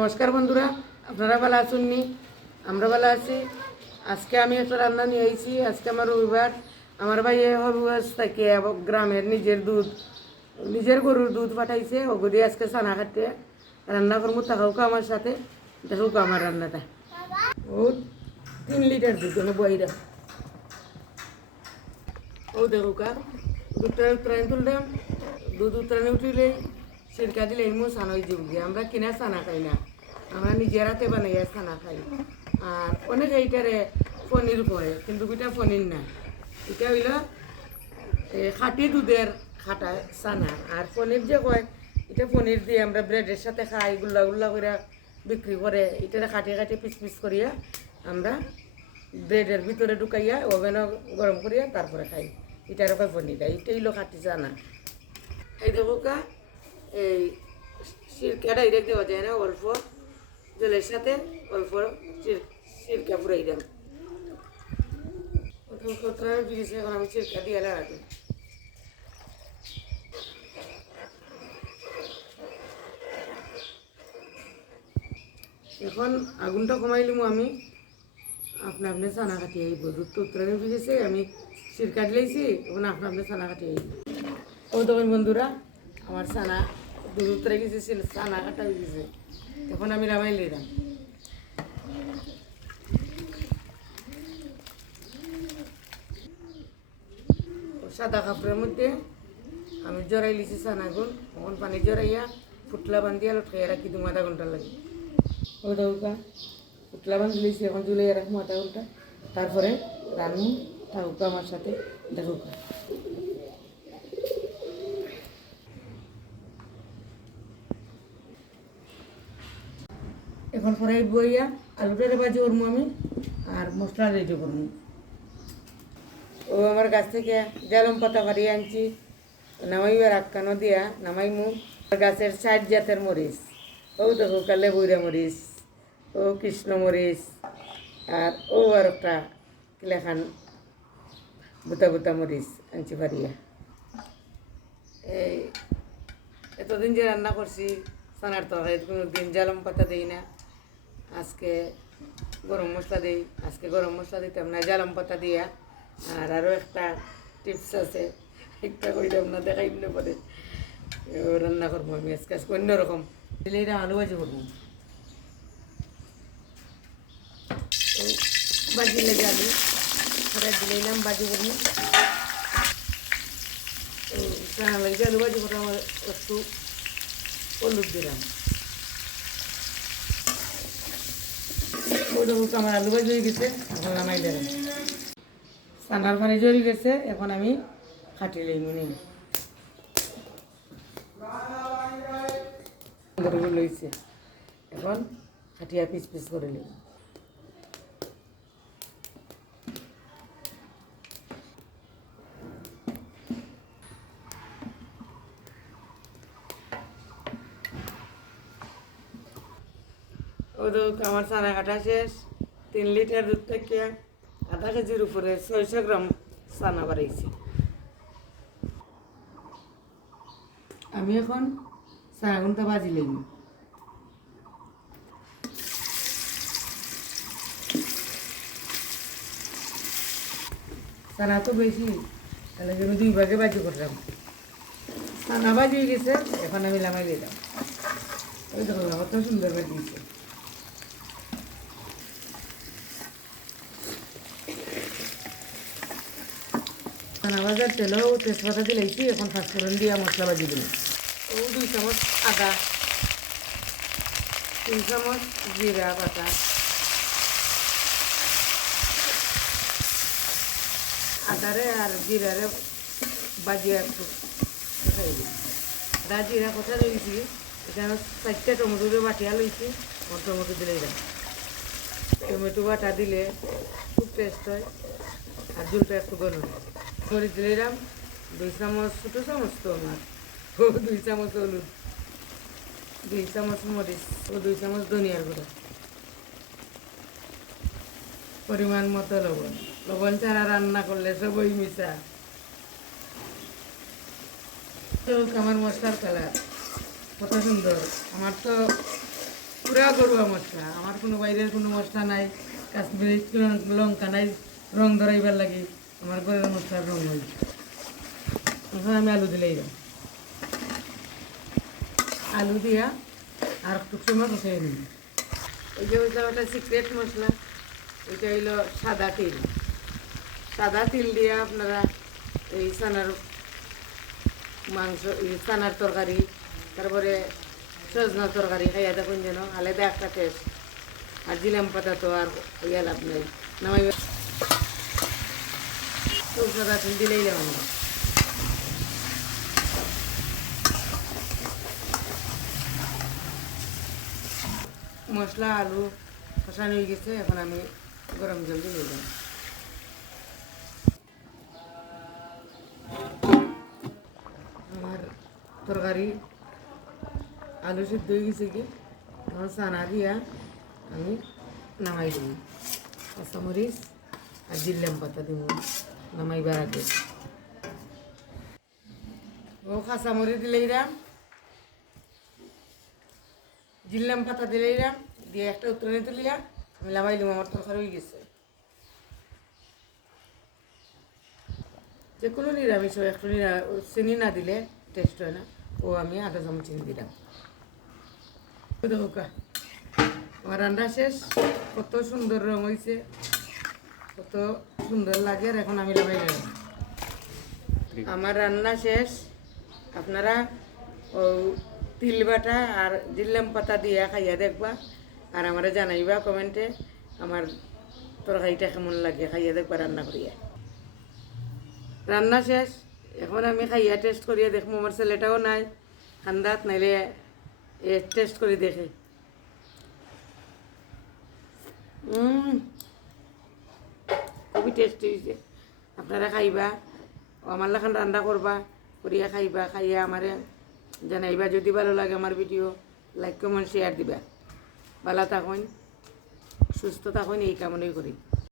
নমস্কার বন্ধুরা, আপনারা ভালো আছেননি? আমরা ভালো আছি। আজকে আমি একটা রান্না নিয়ে আইছি। আজকে আমার রবিবার। আমার ভাই হরুয়াজ থেকে গ্রামের নিজের গরুর দুধ পাঠাইছে। ওগুলি আজকে চানা খাতে রান্না করবো। তাকাউকা আমার সাথে দেখুক আমার রান্নাটা। ও 3 লিটার দুধ বইরা ও দেখুকা দুধটা উত্তরায়ণ তুললাম। দুধ উত্তরায়ণ উঠিলেই সিরকা দিলে এমন চানা হয়ে যাবো। আমরা কিনা চানা খাই না, আমরা নিজের হাতে বানাইয়া চানা খাই। আর অনেক এইটারে পনির করে, কিন্তু এটা পনির না, এটা হইল খাঁটি দুধের খাটা চানা। আর পনির যে কয়, এটা পনির দিয়ে আমরা ব্রেডের সাথে খাই, গুল্লা গুল্লা করে বিক্রি করে। এটারে কাটিয়ে কাটিয়ে পিস পিস করিয়া আমরা ব্রেডের ভিতরে ঢুকাইয়া ওভেনও গরম করিয়া তারপরে খাই। এটার কয় পনির, এইটাই হইল খাঁটি চানা। এই দেখোকা এই সিরকা ডাইরেক্ট দেওয়া যায় না, অল্প জলের সাথে অল্প সিরকা পুরাই দাম। এখন আমি সিরকা দিয়ে লাগাতে এখন আগুনটা কমাইলিমু আমি। আপনি চানা কাটিয়ে আইব। দুধ তো উত্তরায়ণ ভিজেছে, আমি সিরকা দিলেছি। এখন আপনি চানা কাটিয়ে আইব। ও তখন বন্ধুরা, আমার চানা দুধ উত্তরে গেছে, চানা কাটা হয়ে গেছে। তখন আমি রামাই লইলাম। সাদা কাপড়ের মধ্যে আমি জড়াই লিছি চানাগুন। তখন পানি জড়াইয়া ফুটলা বান্ধিয়া লটকাইয়া রাখি দিম আধা ঘন্টা লাগে। ও দৌকা ফুটলা বান্ধি লিছি, এখন জুলাইয়া রাখবো আধা ঘন্টা। তারপরে রান্না থাকুক আমার সাথে, দেখুক। এখন ফরাই বইয়া আলুটারে ভাজি করবো আমি, আর মশলা রেডি করবো। ও আমার গাছ থেকে জালম পাতা পাড়িয়ে আনছি, নামাইবার আক্কানো দিয়া নামাইমু। গাছের 60 জাতের মরিচ। ও দেখো কালে বইরা মরিচ, ও কৃষ্ণ মরিচ, আর ও আর একটা কিলাখান বুতা বুতা মরিচ আনছি পাড়িয়া। এই এতদিন যে রান্না করছি চানার তরকারি, কোনো দিন জালম পাতা দিই না। আজকে গরম মশলা দিই। আজকে গরম মশলা দিতাম না, জালম পাতা দিয়া। আর আরও একটা টিপস আছে, একটা কইলাম না, দেখাই না পরে রান্না করবো আমি আজকে। আজকে অন্যরকম দিলে এটা আলু ভাজি করবো। ভাজি লেগে আলু ফেরাই দিলাম, ভাজি করবো। চানা লাগছে আলু ভাজি করবো। আমার একটু হলুদ দিলাম। আমার আলু ভাজি হয়ে গেছে, এখন নামাই দিলাম। চানার পানি জড়ি গেছে, এখন আমি খাটি লইমু নি। লইছে, এখন খাটিয়া পিস পিস করে লই। ও তো আমার চানা কাটা শেষ। 3 লিটার দুধ থেকে আধা কেজির উপরে 600 গ্রাম চানা বাড়াইছি। আমি এখন চানা ঘন্টা ভাজি লইম। চানা তো বেশি, তাহলে আমি 2 ভাগে ভাজি করলাম। চানা ভাজি হয়ে গেছে, এখন আমি লামাই দিলাম। ওই দেখো কত সুন্দর ভাজিয়েছে। চানা ভাজার তেলও তেজপাতা দিলেছি, এখন পাঁচফোড়ন দিয়া মশলা ভাজি দিলাম। ও 2 চামচ আদা, 3 চামচ জিরা বাটা, আদারে আর জিরারে বাজিয়ে একটু খাই দিই। আদা জিরা কথা লইছি, এখানে 4টা টমেটো বাটিয়া লইছি। টমেটো দিলে দিলাম। টমেটো বাটা দিলে খুব টেস্ট হয়, আর ঝুলটা একটু ঘন হয়। মরিচ দিলাম 2 চামচ, ছোটো চামচ তো আমার। 2 চামচ হলুদ, 2 চামচ মরিচ ও 2 চামচ ধনিয়ার গুঁড়ো, পরিমাণ মতো লবণ। লবণ ছাড়া রান্না করলে সবই মিশা। আমার মশলার কালার কত সুন্দর। আমার তো পুরা গরুয়া মশলা, আমার কোনো বাইরের কোনো মশলা নাই, কাশ্মীরি লঙ্কা নাই রং ধরাইবার লাগে, আমার ঘরের মশলার রং হই। এখন আমি আলু দিলেই দাম, আলু দিয়া আর একটু সময় কষাই নিই। এই যে ওইটা ওটা সিক্রেট মশলা, ওইটা হইল সাদা তিল। সাদা তিল দিয়ে আপনারা এই চানার মাংস, চানার তরকারি, তারপরে সজনার তরকারি খাইয়া দেখুন যেন আলাদা একটা টেস্ট। আর জিলাম পাতা তো আর ইয়া লাভ নেই, নামাই সাদা তিল দিলেই লাভ। মশলা আলু কষানো হয়ে গেছে, এখন আমি গরম জল দিয়ে দিলাম। আমার তরকারি আলু সিদ্ধ হয়ে গেছে কি, এখন চানা দিয়া আমি নামাই দিই। কাঁচামরিচ আর জিল্লাম পাতা দিব নামাইবার আগে। ও কাঁচামরিচ দিলেই রাম, জিল্লাম পাতা দিলেই রাম, দিয়ে একটা উত্তরণে তুলিয়া আমি লামাই দিলাম। আমার তরকারি হয়ে গেছে। যে কোনো নিরামিষ একটু চিনি না দিলে টেস্ট হয় না, ও আমি আধা চামচ চিনি দিলাম। দেখো আমার রান্না শেষ, কত সুন্দর রং হয়েছে, কত সুন্দর লাগে। আর এখন আমি লাগাই গেলাম। আমার রান্না শেষ, আপনারা ও তিল বাটা আর জিল্লাম পাতা দিয়া খাইয়া দেখবা, আর আমারে জানাইবা কমেন্টে আমার তরকারিটা কেমন লাগে, খাইয়া দেখবা রান্না করিয়া। রান্না শেষ, এখন আমি খাইয়া টেস্ট করিয়া দেখবো। আমার ছেলেটাও নাই ঠান্ডাত, নাইলে টেস্ট করে দেখে। খুবই টেস্টি হয়েছে। আপনারা খাইবা, আমার লাখান রান্না করবা, করিয়া খাইবা, খাইয়া আমারে জানাইবা। যদি ভালো লাগে আমার ভিডিও লাইক কমেন্ট শেয়ার দিবা। ভালো থাকুন, সুস্থ থাকুন, এই কামনাই করি।